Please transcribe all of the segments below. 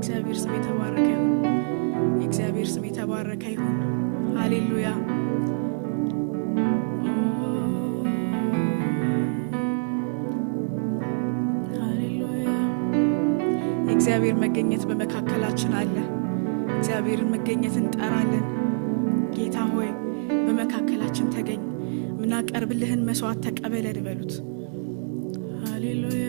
እግዚአብሔር ስም የተባረከ ይሁን። እግዚአብሔር ስም የተባረከ ይሁን። ሃሌሉያ ሃሌሉያ። እግዚአብሔር መገኘት በመካከላችን አለ። እግዚአብሔርን መገኘት እንጠራለን። ጌታ ሆይ በመካከላችን ተገኝ፣ ምናቀርብልህን መስዋዕት ተቀበለን በሉት። ሃሌሉያ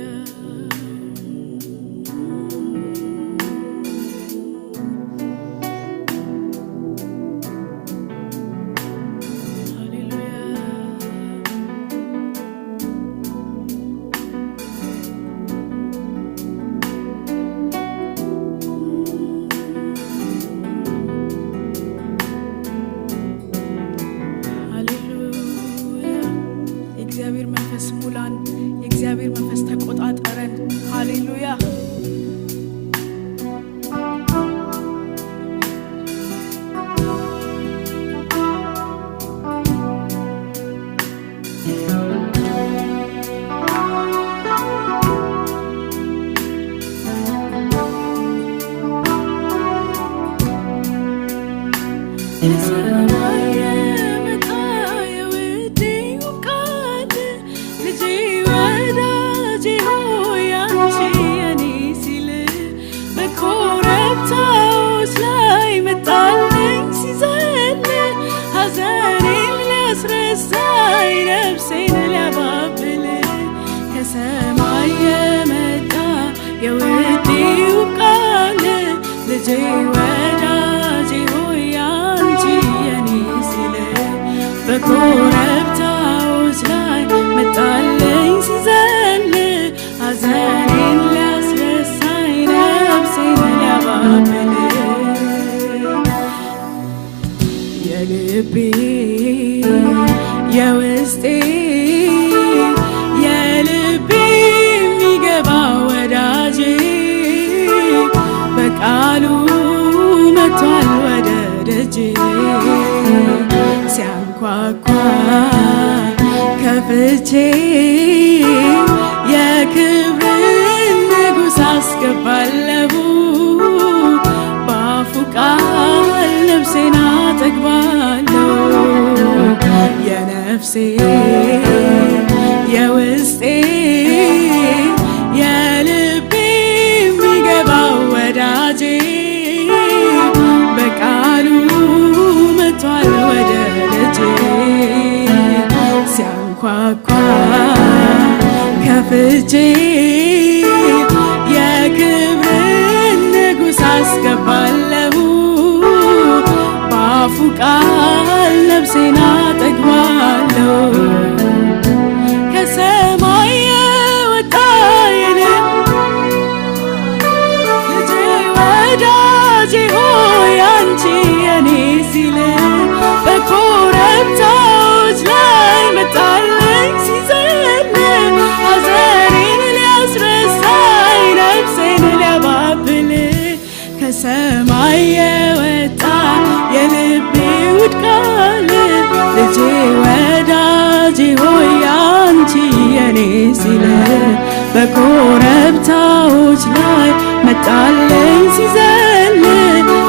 በኮረብታዎች ላይ መጣለኝ ሲዘል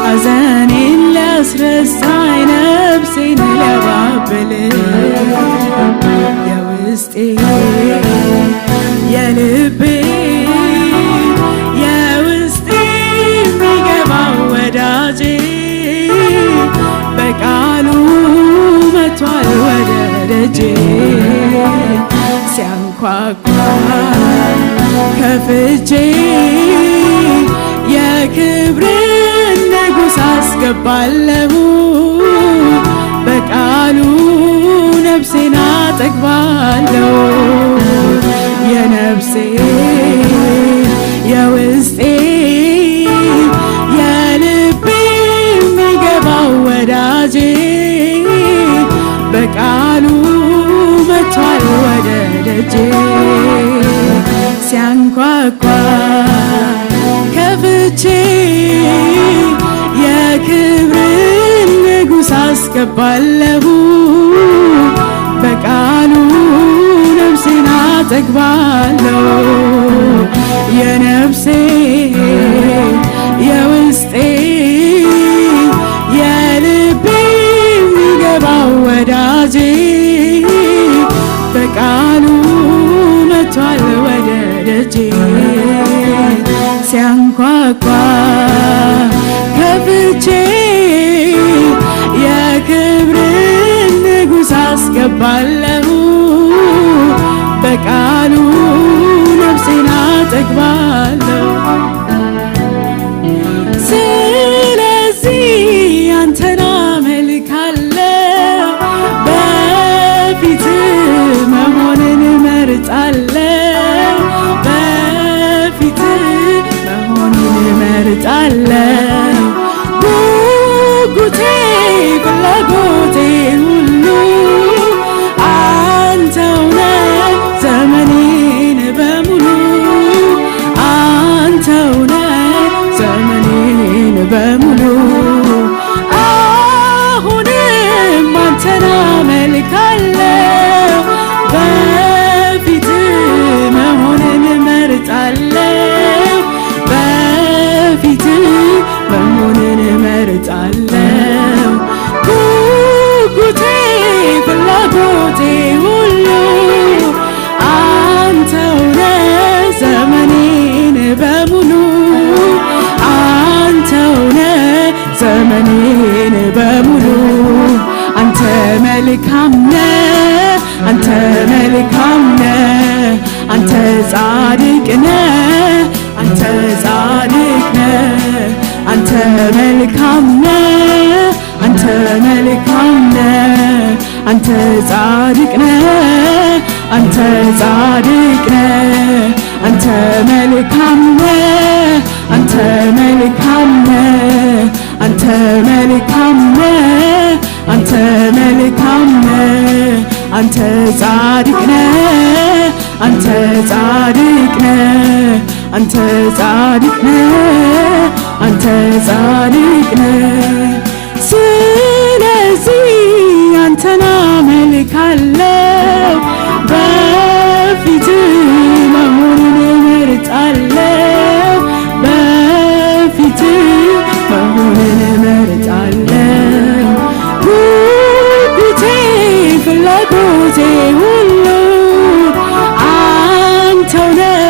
ሐዘኔን ሊያስረሳኝ ነፍሴን ሊያባብል የውስጤ የልቤ የውስጤ የሚገባው ወዳጄ በቃሉ መጥቷል ወደ ደጄ ሲያንኳኳ ከፍቼ የክብርን ንጉሥ አስገባለሁ በቃሉ ነፍሴን አጠግባለሁ የነፍሴ የውስጤ የልቤ የሚገባው ወዳጄ በቃሉ መጥቷል ወደ ደጄ ሲያንኳኳ ከፍቼ የክብርን ንጉሥ አስገባለሁ በቃሉ ነፍሴን አጠግባለሁ የነፍሴ ሲያንኳኳ ከፍቼ የክብርን ንጉሥ አስገባለሁ በቃሉ ነፍሴን አጠግባለሁ። ስለዚህ አንተን አመልካለሁ በፊት መሆንን እመርጣለሁ በፊት መሆንን እመርጣለሁ። ጉጉቴ ፍላጎቴ ሁሉ አንተው ነህ ዘመኔን በሙሉ አንተው ነህ ዘመኔን በሙሉ አሁንም አንተን አመልካለሁ በፊት መሆንን እመርጣለሁ በፊት መሆንን እመርጣለሁ። ጉጉቴ ፍላጎቴ ሁሉ አንተው ነህ ዘመኔን በሙሉ አንተው ነህ ዘመኔን በሙሉ አንተ መልካም ነህ አንተ መልካም ነህ አንተ ጻድቅ ነህ አንተ ጻድቅ ነህ አንተ መልካም ነህ አንተ መልካም ነህ አንተ ጻድቅ ነህ አንተ ጻድቅ ነህ አንተ መልካም ነህ አንተ መልካም ነህ አንተ መልካም ነህ አንተ መልካም ነህ አንተ ጻድቅ ነህ አንተ ጻድቅ ነህ አንተ ጻድቅ ነህ አንተ ጻድቅ ነህ። ስለዚህ አንተን አመልካለሁ በፊት መሆንን እመርጣለሁ በፊት መሆንን እመርጣለሁ። ጉጉቴ ፍላጎቴ ሁሉ አንተው ነህ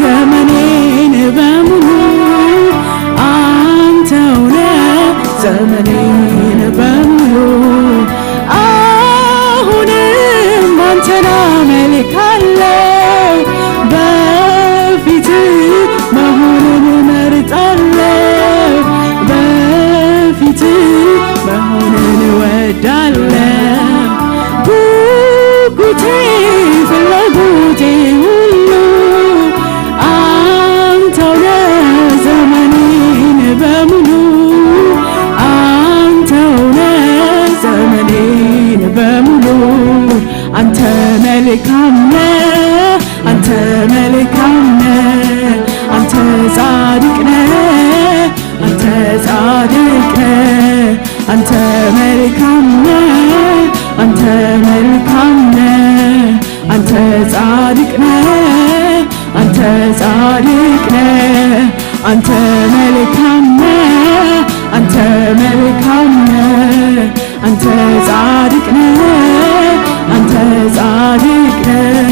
ዘመኔን በሙሉ አንተው ነህ ዘመኔን በሙሉ አሁንም አንተን አመልካለሁ በፊት መሆንን እመርጣለሁ በፊት መሆንን እወዳለሁ። ጉጉቴ ፍላጎቴ ሁሉ አንተው ነህ ዘመኔን በሙሉ አንተው ነህ ዘመኔን በሙሉ አንተ መልካም ነህ አንተ መልካም ነህ አንተ ጻድቅ ነህ አንተ ጻድቅ ነህ አንተ መልካም ነህ አንተ መልካም ነህ አንተ ጻድቅ ነህ አንተ ጻድቅ ነህ አንተ መልካም ነህ አንተ መልካም ነህ አንተ ጻድቅ ነህ አንተ ጻድቅ ነህ።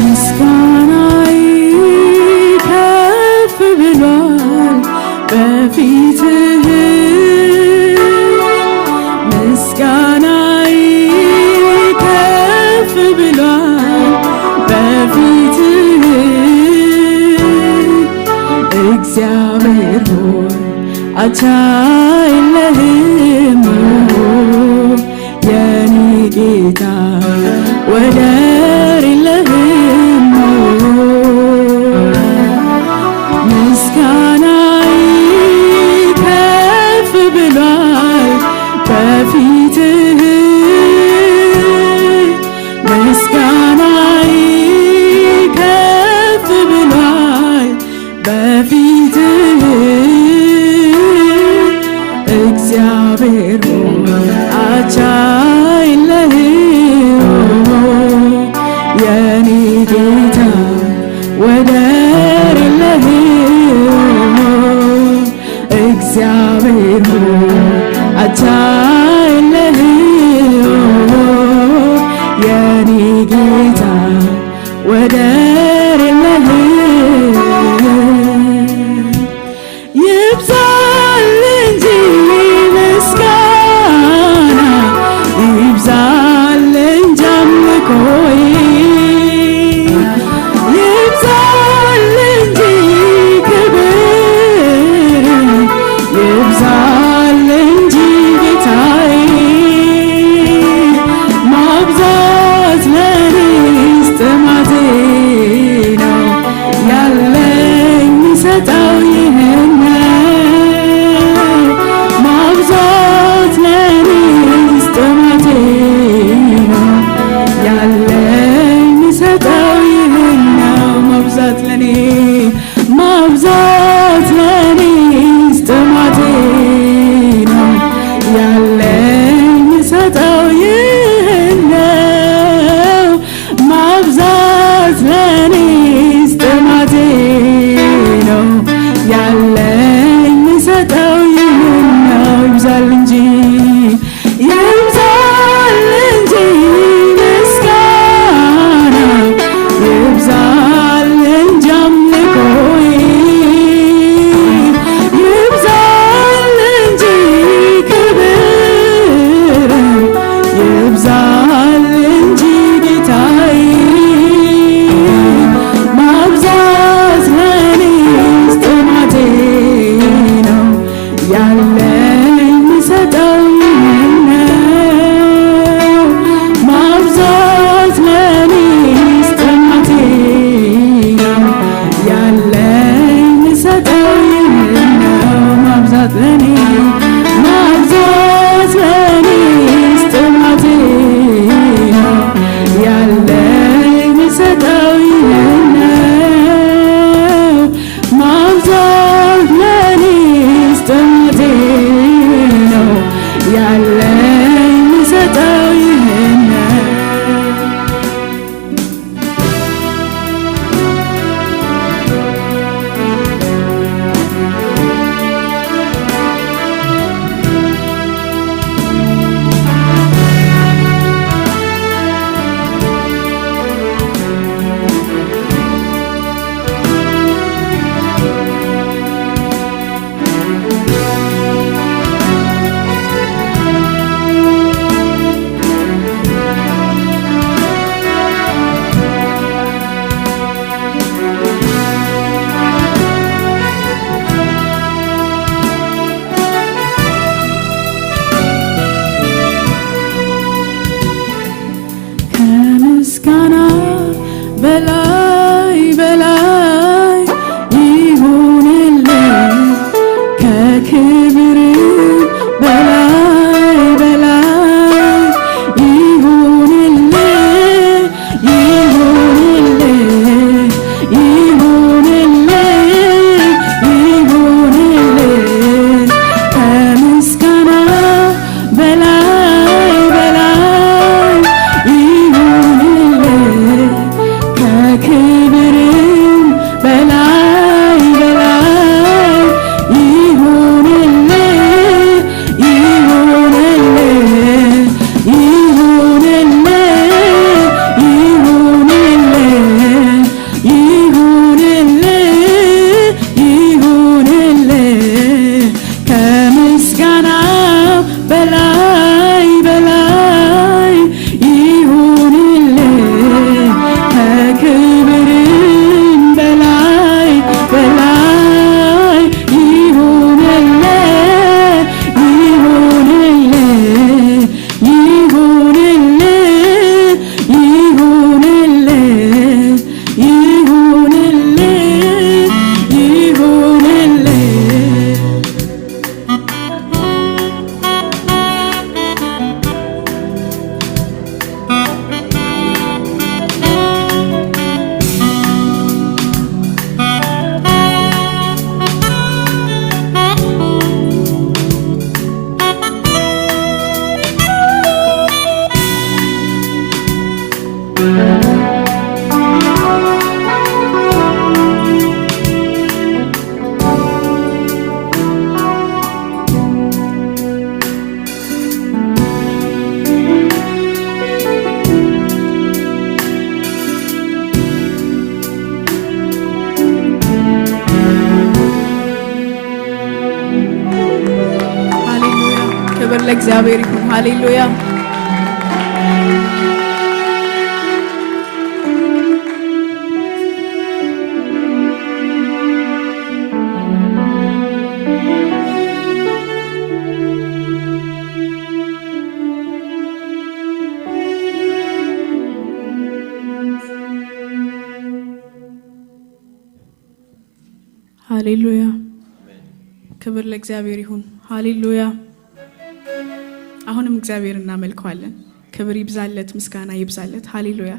ምስጋናዬ ከፍ ብሏል በፊትህ ምስጋናዬ ከፍ ብሏል በፊትህ እግዚአብሔር ሆይ አቻ የለህም የኔ ጌታ ወደር የለህም። ምስጋናዬ ከፍ ብሏል በፊትህ ምስጋናዬ ከፍ ብሏል በፊትህ እግዚአብሔር ሆይ ለእግዚአብሔር ይሁን። ሃሌሉያ። ሃሌሉያ። ክብር ለእግዚአብሔር ይሁን። ሃሌሉያ። አሁንም እግዚአብሔር እናመልከዋለን። ክብር ይብዛለት፣ ምስጋና ይብዛለት። ሃሌሉያ።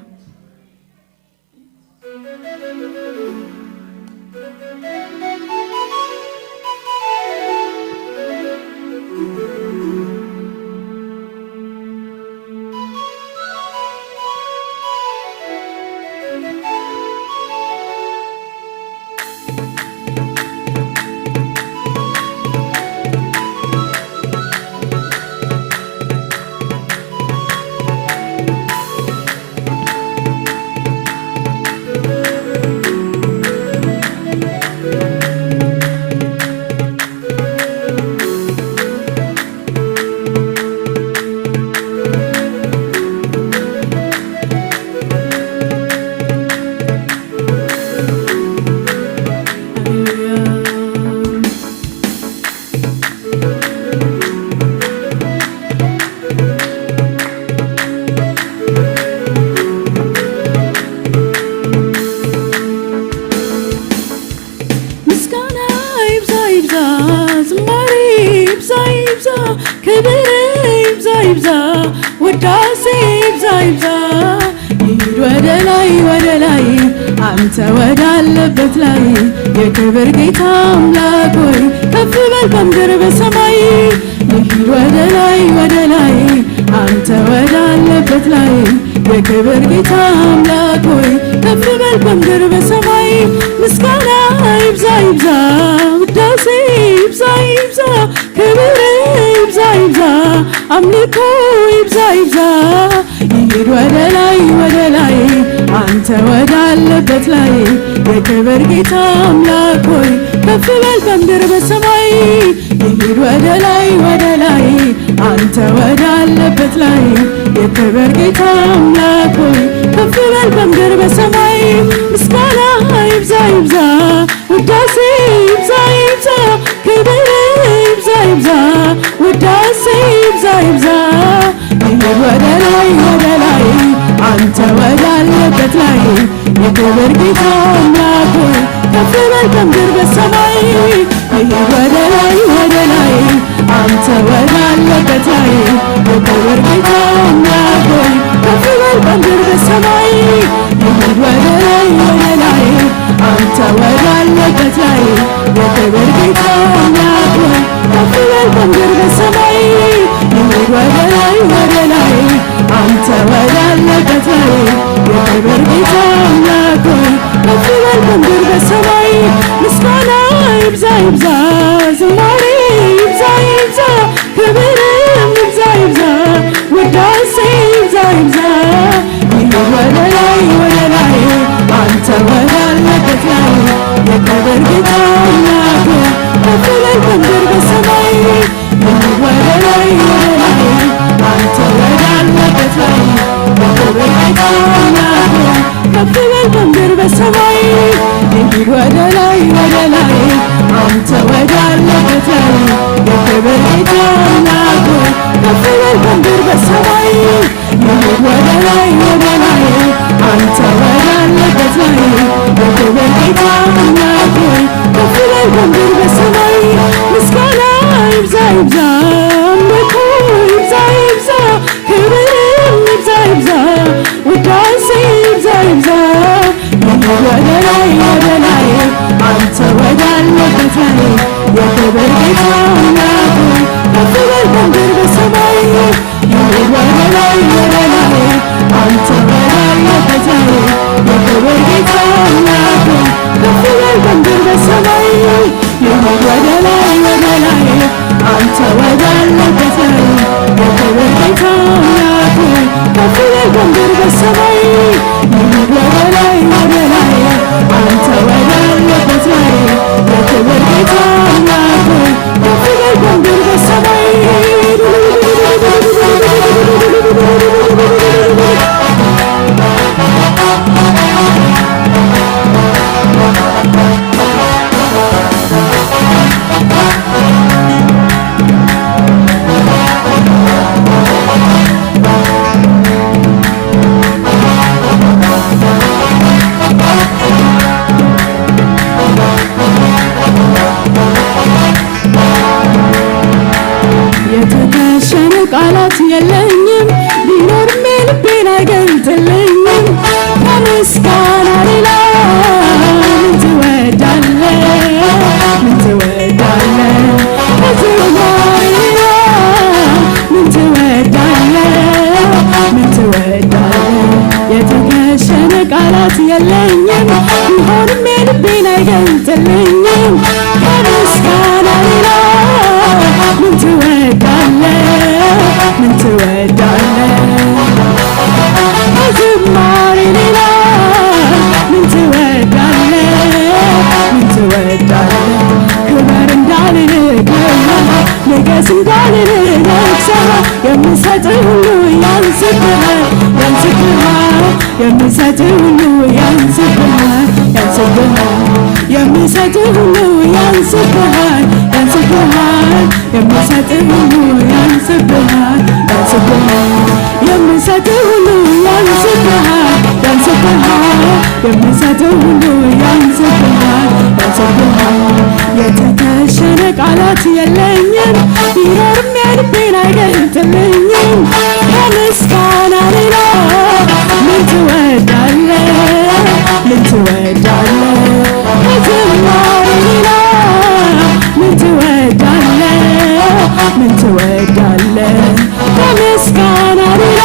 አንተ ወዳለበት ላይ የክብር ጌታ አምላክ ሆይ ከፍ በል በምድር በሰማይ ይሂድ ወደ ላይ አንተ ወዳለበት ላይ የክብር ጌታ አምላክ ሆይ ከፍ በል በምድር በሰማይ ምስጋና ይብዛ ውዳሴ ይብዛ ክብር ይብዛ አምልኮ ይብዛ ይሂድ ወደ ላይ አንተ ወዳለበት ላይ የክብር ጌታ አምላክ ሆይ ከፍ በል በምድር በሰማይ ይሂድ ወደ ላይ አንተ ወዳለበት ላይ የክብር ጌታ አምላክ ሆይ ከፍ በል በምድር በሰማይ ምስጋና ይብዛ ውዳሴ ይብዛ ክብር ይብዛ ውዳሴ ይብዛ ይሂድ ወደ ላይ አንተ ወዳለበት ላይ የክብር ጌታ አምላክ ሆይ ከፍ በል በምድር በሰማይ ይሂድ ወደ ላይ አንተ ወዳለበት ላይ የክብር ጌታ አምላክ ሆይ ከፍ በል በምድር በሰማይ ይሂድ ወደ ላይ አንተ ወዳለበት ላይ የክብር ጌታ አምላክ ሆይ ከፍ በል በምድር በሰማይ ይሂድ ወደ ላይ አንተ ወዳለበት ላይ የክብር ጌታ አምላክ ሆይ ከፍ በል በምድር በሰማይ ምስጋና ይብዛ ዝማሬ ይብዛ ክብርም ይብዛ ውዳሴ ይብዛ ይሂድ ወደ ላይ አንተ ወዳለበት ላይ የክብር ጌታ አምላክ ሆይ ከፍ በል በምድር በሰማይ ይሂድ ወደ ላይ አንተ ወዳለበት ላይ የክብር ጌታ አምላክ ሆይ ከፍ በል በምድር በሰማይ ይሂድ ወደ ላይ አንተ ወዳለበት ላይ የክብር ጌታ አምላክ ሆይ ከፍ በል በምድር በሰማይ ይሂድ ወደ ላይ አንተ ወዳለበት ላይ የክብር ጌታ አምላክ ሆይ ከፍ በል በምድር በሰማይ ምስጋና ይብዛ አምልኮ ይብዛ ክብርም ይብዛ ውዳሴ ይብዛ ይሂድ ወደ ላይ አንተ ወዳለበት ላይ የክብር ጌታ አምላክ ሆይ ከፍ በል በምድር በሰማይ ይሂድ ወደ ላይ አንተ ወዳለበት ላይ የክብር ጌታ አምላክ ሆይ ከፍ በል በምድር በሰማይ ይሂድ ወደ ላይ አንተ ወዳለበት ላይ የክብር ጌታ አምላክ ሆይ ከፍ በል በምድር በሰማይ ይሂድ ወደ ላይ አንተ ወዳለበት ላይ የክብር ጌታ አምላክ ሆይ ከፍ በል በምድር በሰማይ የለኝም ቢኖርም ልቤን አይገልጥልኝም ከምስጋና ሌላ ምን ትወዳለህ ምን ትወዳለህ ከዝማሬ ሌላ ምን ትወዳለህ ምን ትወዳለህ የተከሸነ ቃላት የለኝም ቢሆንም ልቤን አይገልጥልኝም ከምስጋና ሌላ ምን ትወዳለህ ምን ትወዳለህ ከዝማሬ ሌላ ምን ትወዳለህ ምን ትወዳለህ ክበር እንዳልልህ ንገስ እንዳልልህ ነግሰህ የምሰጥህ ሁሉ ያንስብሃል ያንስብሃል የምሰጥህ ሁሉ ያንስብሃል ያንስብሃል የምሰጥህ ሁሉ ያንስብሃል ያንስብሃል የምሰጥህ ሁሉ ያንስብሃል ያንስብሃል የምሰጥህ ሁሉ ያንስብሃል ያንስብሃል የምሰጥህ ሁሉ ያንስብሃል ያንስብሃል የተከሸነ ቃላት የለኝም ቢኖርም የልቤን አይገልጥልኝም ከምስጋና ሌላ ምን ትወዳለህ ምን ትወዳለህ ከዝማሬ ሌላ ምን ትወዳለህ ምን ትወዳለህ ከምስጋና ሌላ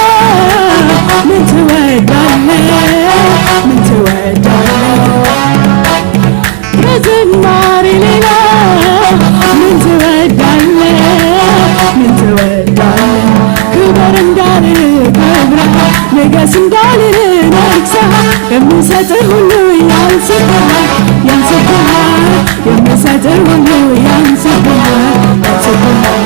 ምን ትወዳለህ ምን ትወዳለህ ከዝማሬ ሌላ ምን ትወዳለህ ምን ትወዳለህ ክበር እንዳልልህ ከብረህ ንገስ እንዳልልህ ነግሰህ የምሰጥህ ሁሉ ያንስብሃል ያንስብሃል የምሰጥህ ሁሉ ያንስብሃል ያንስብሃል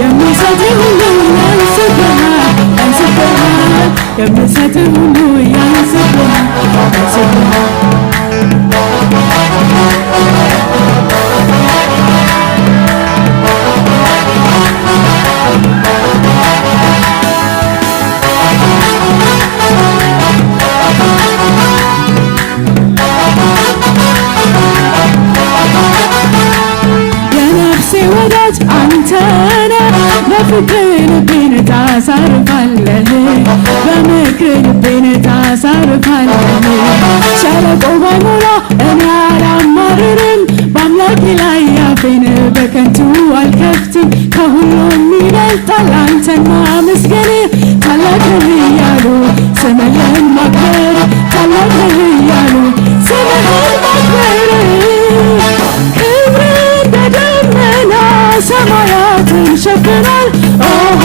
የምሰጥህ ሁሉ ያንስብሃል ያንስብሃል የምሰጥህ ሁሉ ያንስብሃል ያንስብሃል ወዳጅ አንተነ በፍቅር ልቤን ታሳርፋለህ በምክር ልቤን ታሳርፋለህ ሸለቆ ባይሞላ እኔ አላማርርም በአምላኬ ላይ አፌን በከንቱ አልከፍትም ከሁሉም ይበልጣል አንተን ማመስገን ታላቅ ነህ እያሉ ስምህን ማክበር ታላቅ ነህ እያሉ ስምህን ማክበር ሰማያትን ሸፍኗል ኦሆ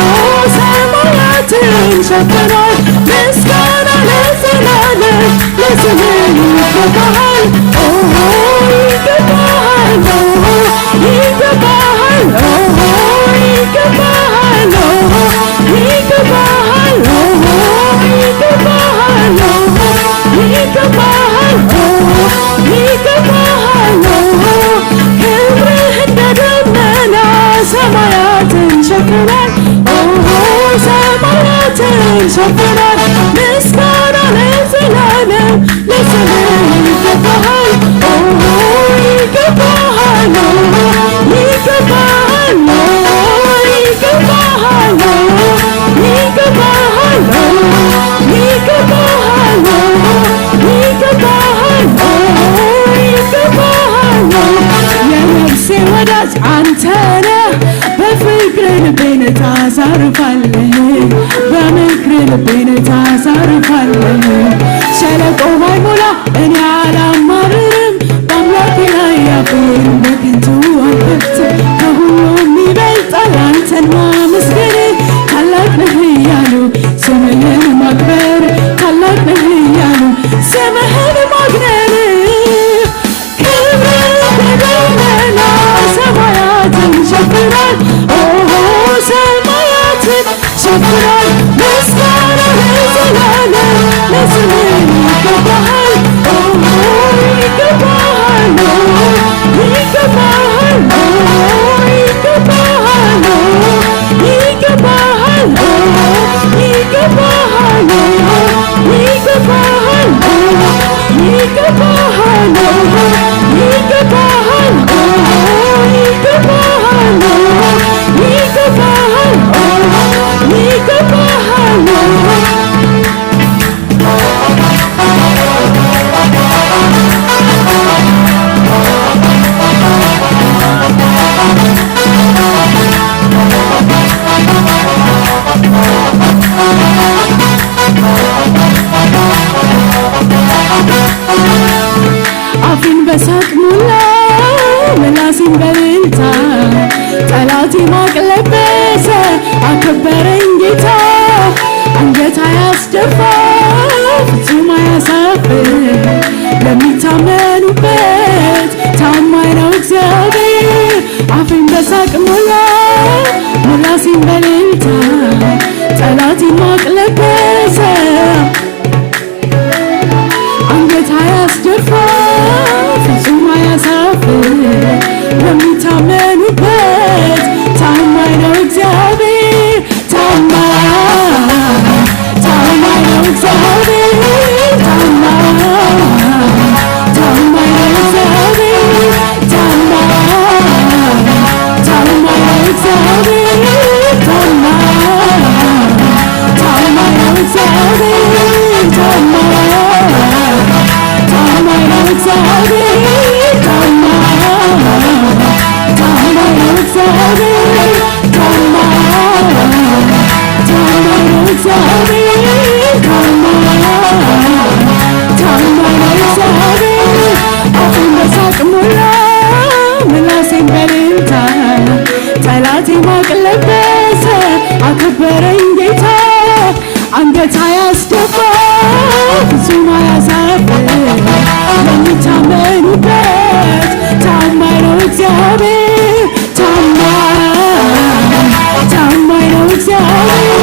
ሰማያትን ሸፍኗል ምስጋና ለዘላለም ለስምህ ይገባሃል ኦሆ ይገባሃል ኦሆ ይገባሃል ኦሆ ይገባሃል ኦሆ ይገባሃል ኦሆ ይገባሃል ኦሆ ይገባሃል ኦሆ ይገባሃል ኦሆ ክብርህ እንደ ደመና ሰማያትን ሸፍኗል ኦሆ ሰማያትን ሸፍኗል ምስጋና ለዘላለም ለስምህ ይገባሃል ኦሆ ይገባሃል ኦሆ ይገባሃል ኦሆ ይገባሃል ኦሆ ይገባሃል ኦሆ ይገባሃል ኦሆ ይገባሃል ኦሆ ይገባሃል የነፍሴ ወዳጅ አንተነ በፍቅር ልቤን ታሳርፋለህ በምክር ልቤን ታሳርፋለህ ሸለቆ ባይሞላ እኔ አላማርርም በአምላኬ ላይ አፌን በከንቱ አልከፍትም ከሁሉም ይበልጣል አንተን ማመስገን ታላቅ ነህ እያሉ ስምህን ማክበር ታላቅ ነህ እያሉ ስምህን ማግነን ክብርህ በደመና ሰማያትን ሸፍኗል ኦሆ ሰማያትን ሸፍኗል ምስጋና ለዘላለም አያስደፋ ፍጹም አያሳፍር ለሚታመኑበት ታማኝ ነው እግዚአብሔር። አፌን በሳቅ ሞላ ምላሴን በእልልታ ጠላቴን ማቅ ለበሰ። አንገት አያስደፋ ፍጹም አያሳፍር ለሚታመኑበት ታማኝ ነው እግዚአብሔር። ታማኝ ነው እግዚአብሔር። ታማኝ ነው እግዚአብሔር። ታማኝ ነው እግዚአብሔር። ታማኝ ነው እግዚአብሔር። ታማኝ ነው እግዚአብሔር። ታማኝ ነው እግዚአብሔር። ታማኝ ነው እግዚአብሔር። ታማኝ ነው እግዚአብሔር። አፌን በሳቅ ሞላ ምላሴን በእልልታ ጠላቴን ማቅ ለበሰ። አከበረኝ ጌታ አንገት አያስደፋ ፍጹም አያሳፍር ለሚታመኑበት ታማኝ ነው እግዚአብሔር። ታማኝ ነው እግዚአብሔር።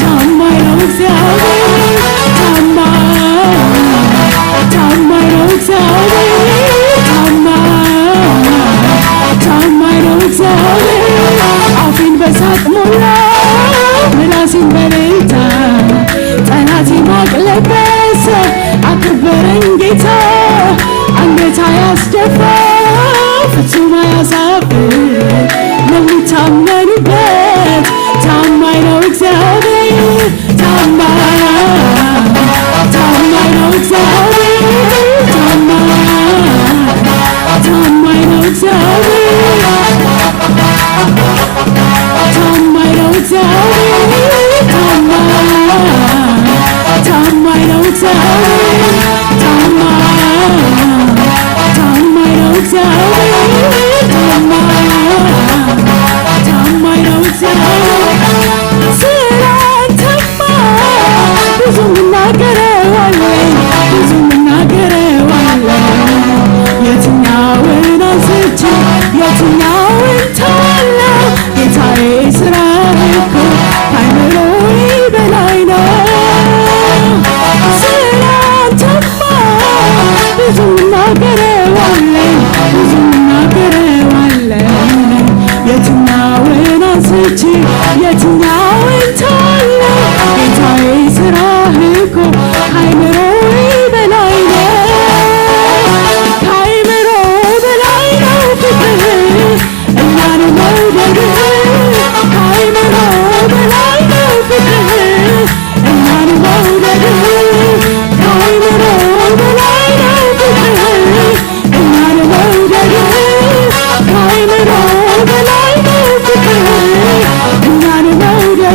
ታማኝ ነው እግዚአብሔር። ታማኝ ነው እግዚአብሔር። ታማኝ ነው እግዚአብሔር። አፌን በሳቅ ሞላ ምላሴን በእልልታ ጠላቴን ማቅ ለበሰ። አከበረኝ ጌታ አንገት አያስደፋ ፍጹም አያሳፍር ለሚታመኑበት ታማኝ ነው እግዚአብሔር። ታማኝ ነው እግዚአብሔር። ታማኝ ነው እግዚአብሔር። ታማኝ ነው እግዚአብሔር። ታማኝ ነው እግዚአብሔር። ታማኝ ነው እግዚአብሔር። ታማኝ ነው እግዚአብሔር። ስላንተማ ብዙ እናገረዋለሁ ብዙ እናገረዋለሁ። የትኛውን አንስቼ የትኛውን ተዋለሁ? ጌታዬ ስራህ እኮ ከአእምሮዬ በላይ ነው። ስላንተማ ብዙ እናገረዋለሁ ብዙ እናገረዋለሁ። የትኛውን አንስቼ የትኛውን ተዋለሁ? ጌታዬ ስራህ እኮ ከአእምሮዬ በላይ ነው። ከአእምሮ በላይ ነው ፍቅርህ እኛን መውደድህ። ከአእምሮ በላይ ነው ፍቅርህ እኛን መውደድህ። ከአእምሮ በላይ ነው ፍቅርህ እኛን መውደድህ። ከአእምሮ በላይ ነው ፍቅርህ እኛን መውደድህ።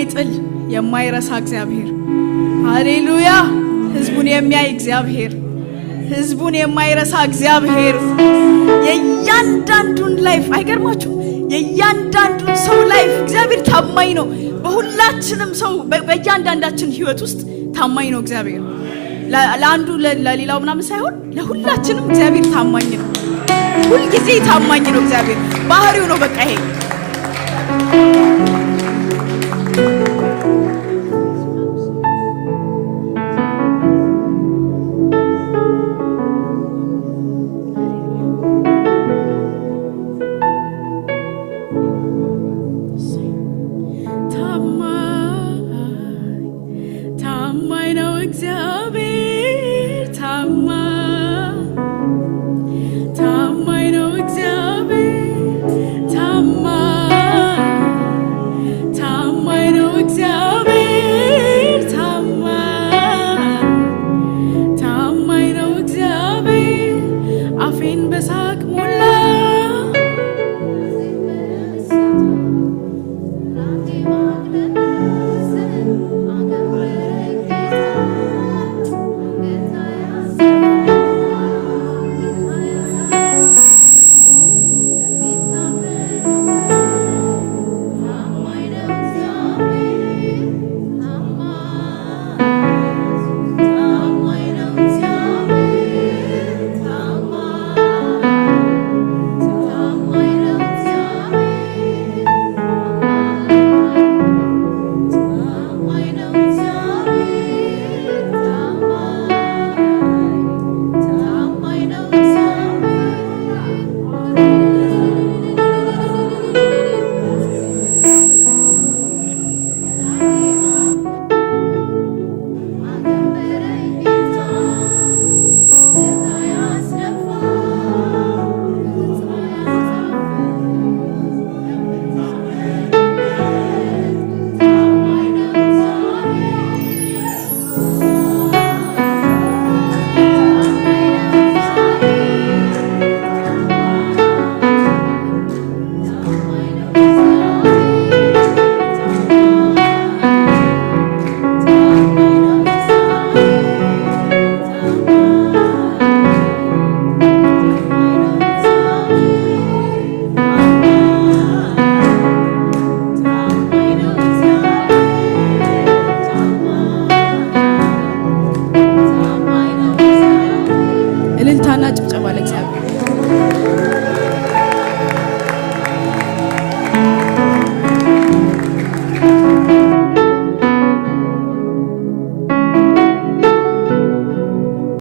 የማይጥል የማይረሳ እግዚአብሔር ሃሌሉያ ህዝቡን የሚያይ እግዚአብሔር ህዝቡን የማይረሳ እግዚአብሔር የእያንዳንዱን ላይፍ አይገርማችሁ የእያንዳንዱን ሰው ላይፍ እግዚአብሔር ታማኝ ነው በሁላችንም ሰው በእያንዳንዳችን ህይወት ውስጥ ታማኝ ነው እግዚአብሔር ለአንዱ ለሌላው ምናምን ሳይሆን ለሁላችንም እግዚአብሔር ታማኝ ነው ሁሉ ጊዜ ታማኝ ነው እግዚአብሔር ባህሪው ነው በቃ ይሄ ታማኝ ነው እግዚአብሔር